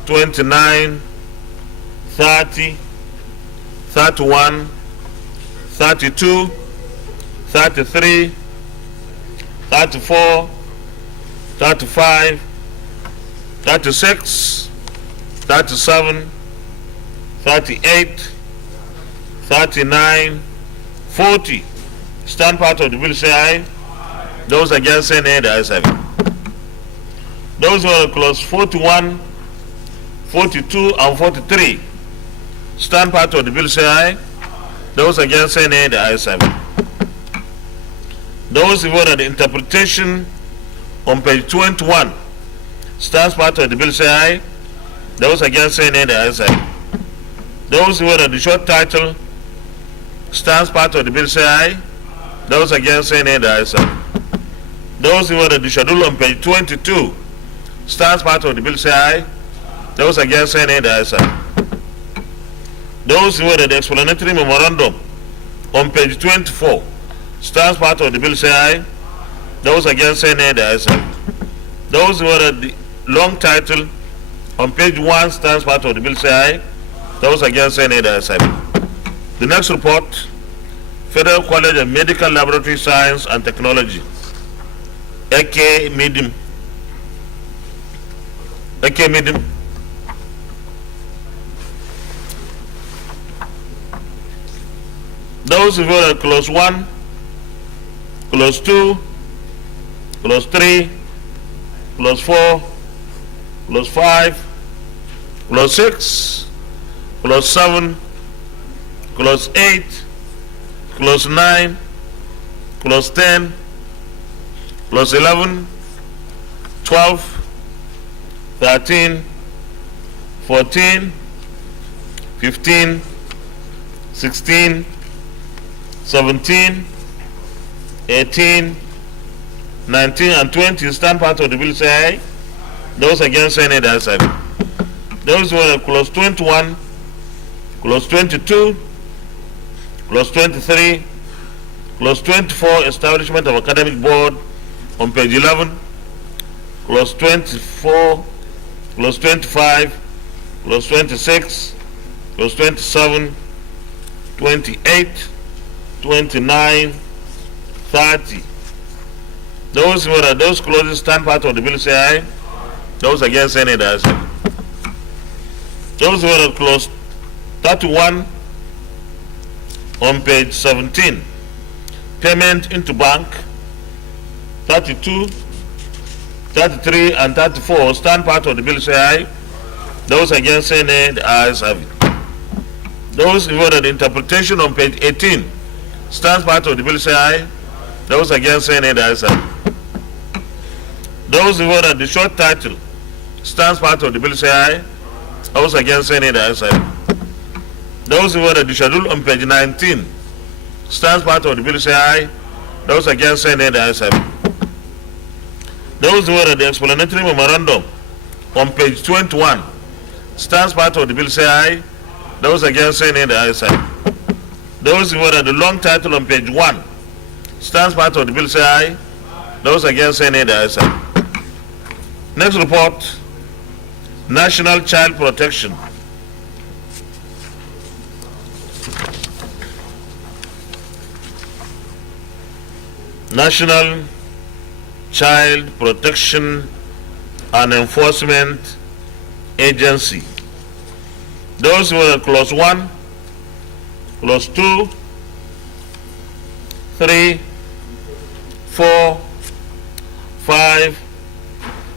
29, 30, 31, 32, 33, 34, 35, 36, 37, 38, 39, 40. Stand part of the bill, say aye. Those against, say nay. The ayes have it. Those who are clause 41, 42, and 43. Stand part of the bill, say aye. Those against, say nay. The ayes have it. Those who vote at the interpretation on page 21. Stand part of the bill, say aye. Those against, say nay. The ayes have it. Those who vote at the short title. Stand part of the bill, say aye. Those against, say nay. The ayes have it. Those who vote at the schedule on page 22. Stand part of the bill, say aye. Those against, say nay. The ayes have it. Those who vote at the explanatory memorandum on page 24. Stands part of the bill, say aye. Those against, say nay. The ayes have it. Those who are at the long title on page 1. Stands part of the bill, say aye. Those against, say nay. The ayes have it. The next report, Federal College of Medical Laboratory Science and Technology, AK Medium. AK Medium. Those who vote at clause 1, clause 2, clause 3, clause 4, clause 5, clause 6, clause 7, clause 8, clause 9, clause 10, clause 11, 12, 13, 14, 15, 16, 17, 18, 19, and 20 stand part of the bill, say aye. Those against, say nay. The ayes have it. Those who are clause 21, clause 22, clause 23, clause 24, establishment of academic board on page 11, clause 24, clause 25, clause 26, clause 27, 28, 29, 30. Those who are those clauses stand part of the bill, say aye. Those against, say nay. The ayes have it. Those who are clause 31 on page 17, payment into bank, 32, 33, and 34 stand part of the bill, say aye. Those against, say nay. The ayes have it. Those who voted interpretation on page 18 stands part of the bill, say aye. Those against, say nay. The ayes have it. Those who voted the short title stands part of the bill, say aye. Those against, say nay. The ayes have it. Those who voted the schedule on page 19 stands part of the bill, say aye. Those against, say nay. The ayes have it. Those who voted the explanatory memorandum on page 21 stands part of the bill, say aye. Those against, say nay. The ayes have it. Those who voted the long title on page 1 stands part of the bill say aye. Those against say nay, the ayes have it. Next report, National Child Protection. National Child Protection and Enforcement Agency. Those were clause 1, clause 2, 3, 4, 5,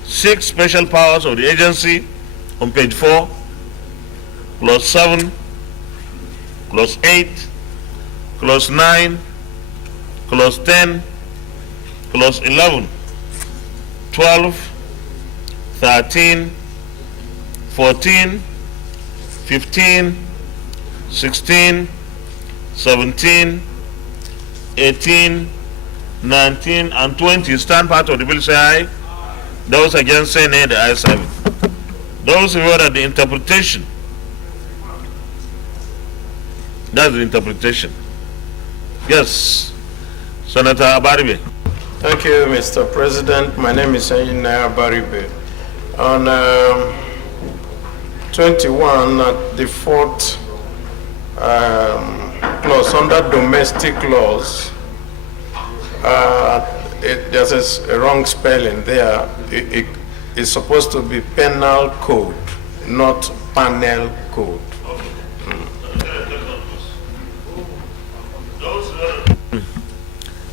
6 special powers of the agency on page 4, clause 7, clause 8, clause 9, clause 10, clause 11, 12, 13, 14, 15, 16, 17, 18, 19, and 20 stand part of the bill say aye. Those against say nay, the ayes have it. Those who were at the interpretation. That's the interpretation. Yes, Senator Abaribe. Thank you, Mr. President. My name is Engineer Abaribe. On 21, at the fourth clause, under domestic laws, there's a wrong spelling there. It's supposed to be penal code, not panel code.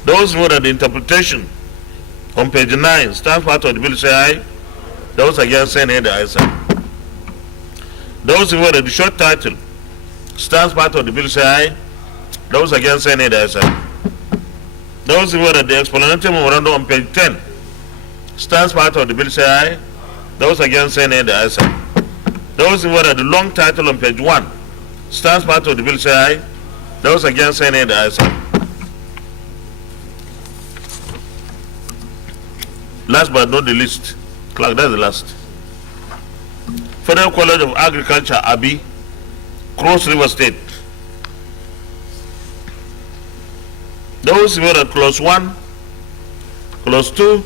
Those who are the interpretation on page 9 stands part of the bill say aye. Those against say nay, the ayes have it. Those who are the short title stands part of the bill say aye. Those against say nay, the ayes have it. Those who are the explanatory memorandum on page 10 stands part of the bill say aye. Those against say nay, the ayes have it. Those who are the long title on page 1 stands part of the bill say aye. Those against say nay, the ayes have it. Last but not the least, clerk, that's the last. Federal College of Agriculture, Abi, Cross River State. Those who were at clause 1, clause 2,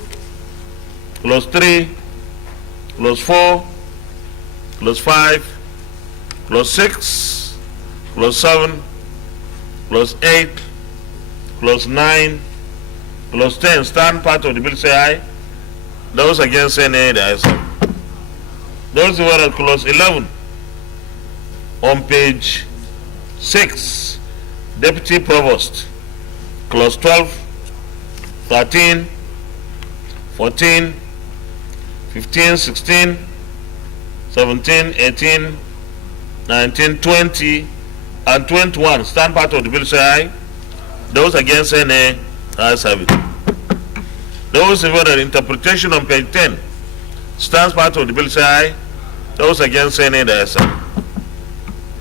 clause 3, clause 4, clause 5, clause 6, clause 7, clause 8, clause 9, clause 10 stand part of the bill say aye. Those against say nay, the ayes have it. Those who were at clause 11 on page 6, Deputy Provost, clause 12, 13, 14, 15, 16, 17, 18, 19, 20, and 21 stand part of the bill say aye. Those against say nay, the ayes have it. Those who were at interpretation on page 10 stands part of the bill say aye. Those against say nay, the ayes have it.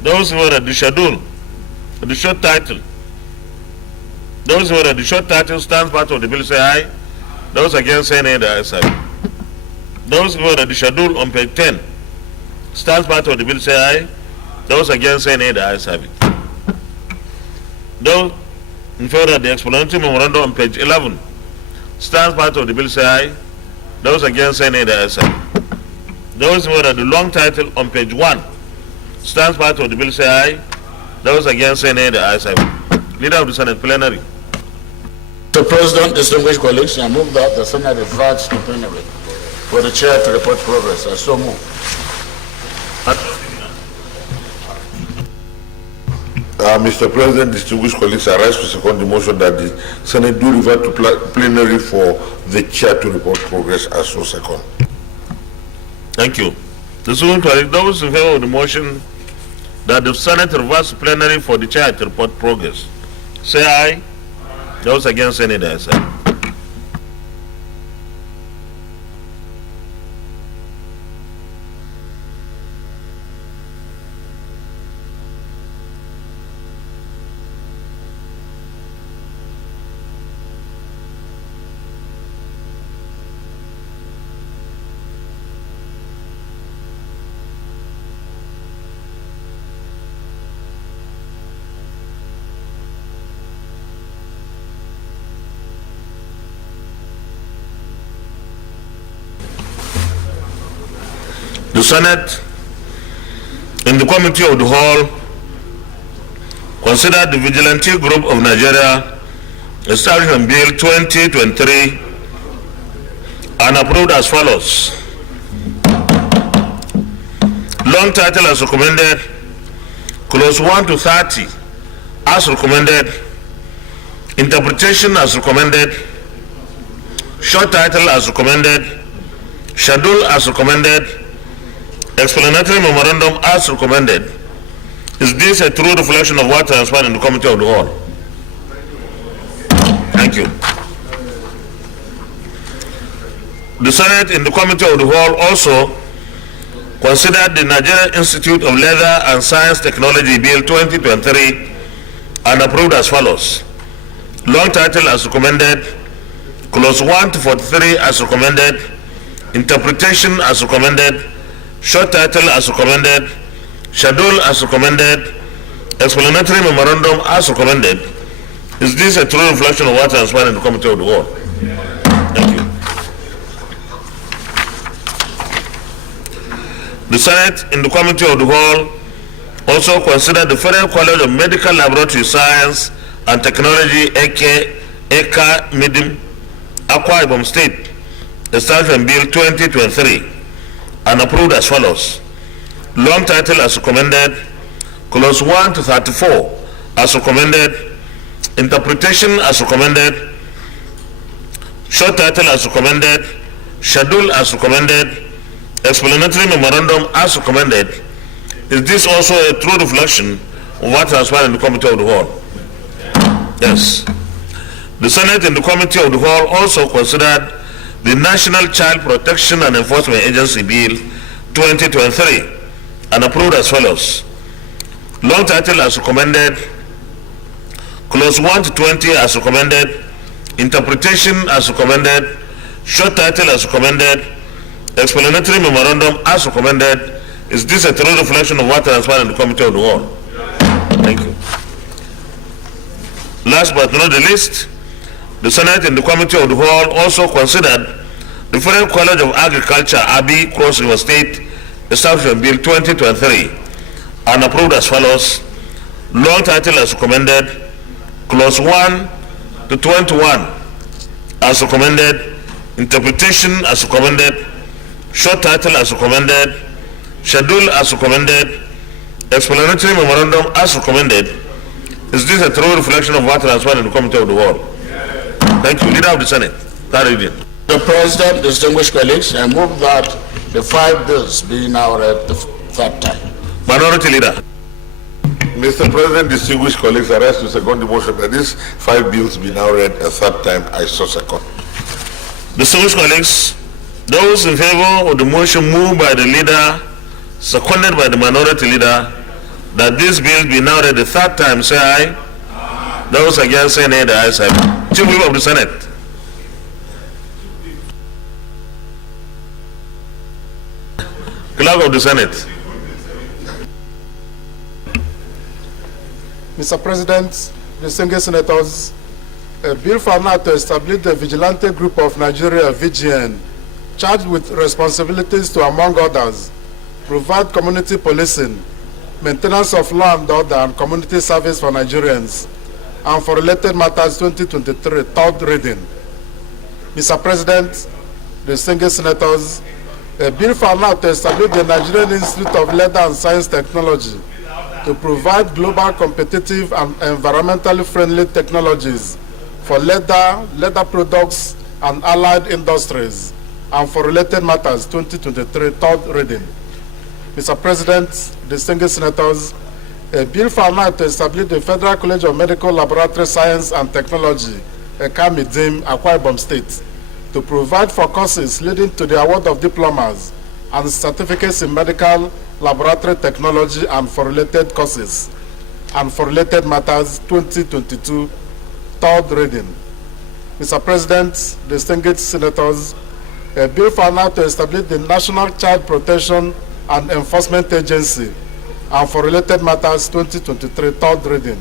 Those who were at the schedule, the short title. Those who were at the short title stands part of the bill say aye. Those against say nay, the ayes have it. Those who were at the schedule on page 10 stands part of the bill say aye. Those against say nay, the ayes have it. Those in favor of the explanatory memorandum on page 11 stands part of the bill say aye. Those against say nay, the ayes have it. Those who are at the long title on page 1 stands part of the bill say aye. Those against say nay, the ayes have it. Leader of the Senate Plenary. Mr. President, distinguished colleagues, I move that the Senate reverts to plenary for the chair to report progress. I so move. Mr. President, distinguished colleagues, I rise to second the motion that the Senate do revert to plenary for the chair to report progress. I so second. Thank you. Distinguished colleagues, those in favor of the motion that the Senate reverts to plenary for the chair to report progress, say aye. Those against say nay, the ayes have it. The Senate, in the Committee of the Whole, considered the Vigilante Group of Nigeria Establishment Bill 2023 and approved as follows. Long title as recommended, clause 1 to 30 as recommended, interpretation as recommended, short title as recommended, schedule as recommended, explanatory memorandum as recommended. Is this a true reflection of what transpired in the Committee of the Whole? Thank you. The Senate in the Committee of the Whole also considered the Nigerian Institute of Leather and Science Technology Bill 2023 and approved as follows. Long title as recommended, clause 1 to 43 as recommended, interpretation as recommended, short title as recommended, schedule as recommended, explanatory memorandum as recommended. Is this a true reflection of what transpired in the Committee of the Whole? Thank you. The Senate in the Committee of the Whole also considered the Federal College of Medical Laboratory Science and Technology, ECA Midim, Akwa Ibom State, Establishment Bill 2023 and approved as follows. Long title as recommended, clause 1 to 34 as recommended, interpretation as recommended, short title as recommended, schedule as recommended, explanatory memorandum as recommended. Is this also a true reflection of what transpired in the Committee of the Whole? Yes. The Senate in the Committee of the Whole also considered the National Child Protection and Enforcement Agency Bill 2023 and approved as follows. Long title as recommended, clause 1 to 20 as recommended, interpretation as recommended, short title as recommended, explanatory memorandum as recommended. Is this a true reflection of what transpired in the Committee of the Whole? Thank you. Last but not the least, the Senate in the Committee of the Whole also considered the Federal College of Agriculture, Abi, Cross River State, Establishment Bill 2023 and approved as follows. Long title as recommended, clause 1 to 21 as recommended, interpretation as recommended, short title as recommended, schedule as recommended, explanatory memorandum as recommended. Is this a true reflection of what transpired in the Committee of the Whole? Thank you. Leader of the Senate. The President, distinguished colleagues, I move that the 5 bills be now read the third time. Minority Leader. Mr. President, distinguished colleagues, I rise to second the motion that these 5 bills be now read a third time. I so second. Distinguished colleagues, those in favor of the motion moved by the leader, seconded by the minority leader, that this bill be now read the third time, say aye. Aye. Those against, say nay. The ayes have it. Chief Whip of the Senate. Clerk of the Senate. Mr. President, distinguished senators, a bill for now to establish the Vigilante Group of Nigeria, VGN, charged with responsibilities to, among others, provide community policing, maintenance of law and order, and community service for Nigerians, and for related matters 2023, third reading. Mr. President, distinguished senators, a bill for now to establish the Nigerian Institute of Leather and Science Technology to provide global competitive and environmentally friendly technologies for leather products and allied industries, and for related matters 2023, third reading. Mr. President, distinguished senators, a bill for now to establish the Federal College of Medical Laboratory Science and Technology, ECA-MIDIM, Akwa Ibom State, to provide for courses leading to the award of diplomas and certificates in medical laboratory technology and for related courses, and for related matters 2022, third reading. Mr. President, distinguished senators, a bill for now to establish the National Child Protection and Enforcement Agency, and for related matters 2023, third reading.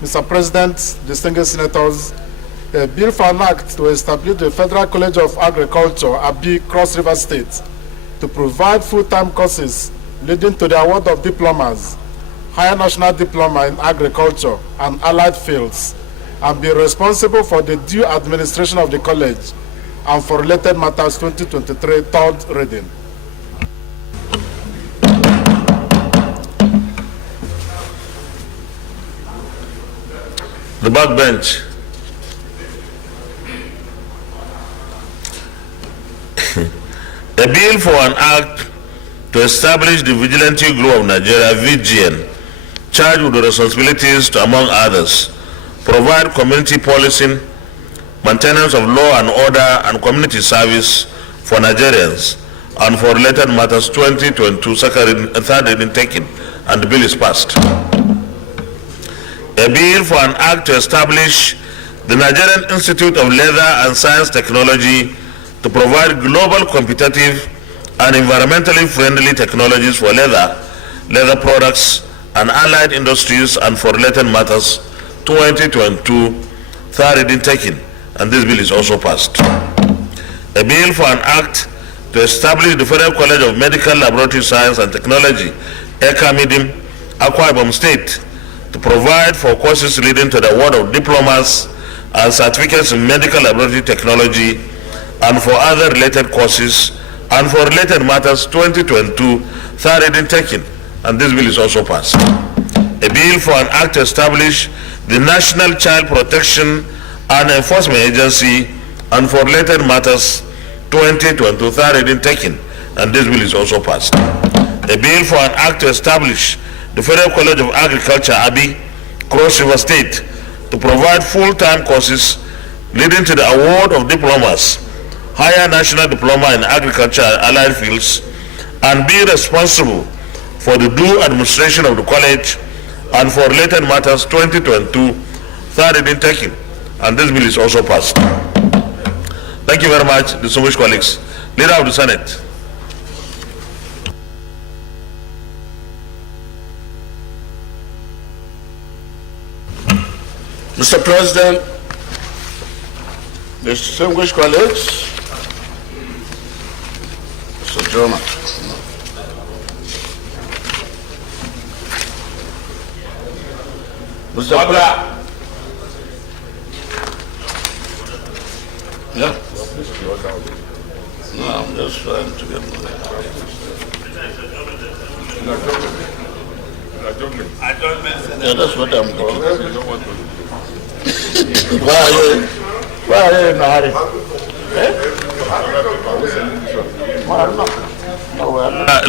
Mr. President, distinguished senators, a bill for an act to establish the Federal College of Agriculture, Abi, Cross River State, to provide full-time courses leading to the award of diplomas, higher national diploma in agriculture and allied fields, and be responsible for the due administration of the college and for related matters 2023 third reading. The backbench. A bill for an act to establish the Vigilante Group of Nigeria, VGN, charged with the responsibilities to, among others, provide community policing, maintenance of law and order and community service for Nigerians, and for related matters 2022 third reading taken, and the bill is passed. A bill for an act to establish the Nigerian Institute of Leather and Science Technology to provide global competitive and environmentally friendly technologies for leather products and allied industries, and for related matters 2022 third reading taken, and this bill is also passed. A bill for an act to establish the Federal College of Medical Laboratory Science and Technology, ECAMIDIM, Akwa Ibom State, to provide for courses leading to the award of diplomas and certificates in medical laboratory technology, and for other related courses, and for related matters 2022 third reading taken, and this bill is also passed. A bill for an act to establish the National Child Protection and Enforcement Agency, and for related matters 2022 third reading taken, and this bill is also passed. A bill for an act to establish the Federal College of Agriculture, ABI, Cross River State, to provide full-time courses leading to the award of diplomas, higher national diploma in agriculture and allied fields, and be responsible for the due administration of the college, and for related matters 2022 third reading taken, and this bill is also passed. Thank you very much, distinguished colleagues. Leader of the Senate. Mr. President, distinguished colleagues, Mr. German. Mr. President. Yeah. No, I'm just trying to get my... Yeah, that's what I'm doing. Why are you in a hurry?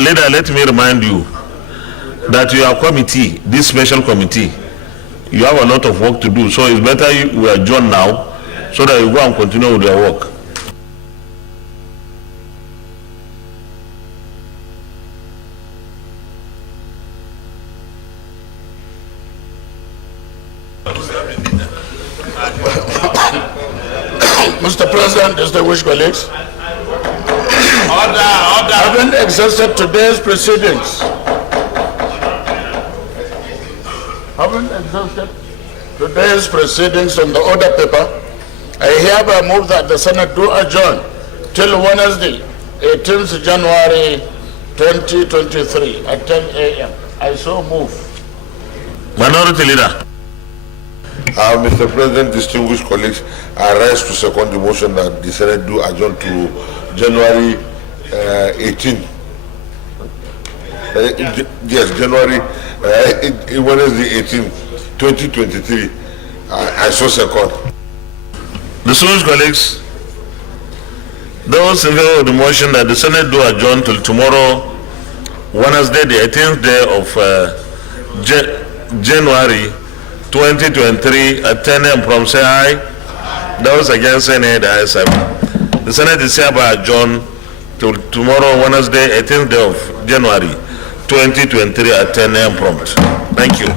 Leader, let me remind you that your committee, this special committee, you have a lot of work to do, so it's better we adjourn now so that you go and continue with your work. Mr. President, distinguished colleagues, having exhausted today's proceedings, on the order paper, I hereby move that the Senate do adjourn till Wednesday, 18th January 2023 at 10 a.m. I so move. Minority Leader. Mr. President, distinguished colleagues, I rise to second the motion that the Senate do adjourn to January 18th. Yes, January, Wednesday 18th, 2023. I so second. Distinguished colleagues, those in favor of the motion that the Senate do adjourn till tomorrow, Wednesday, the 18th day of January 2023 at 10 a.m. from say aye. Those against say nay, the ayes have it. The Senate is hereby adjourned till tomorrow, Wednesday, 18th day of January 2023 at 10 a.m. prompt. Thank you.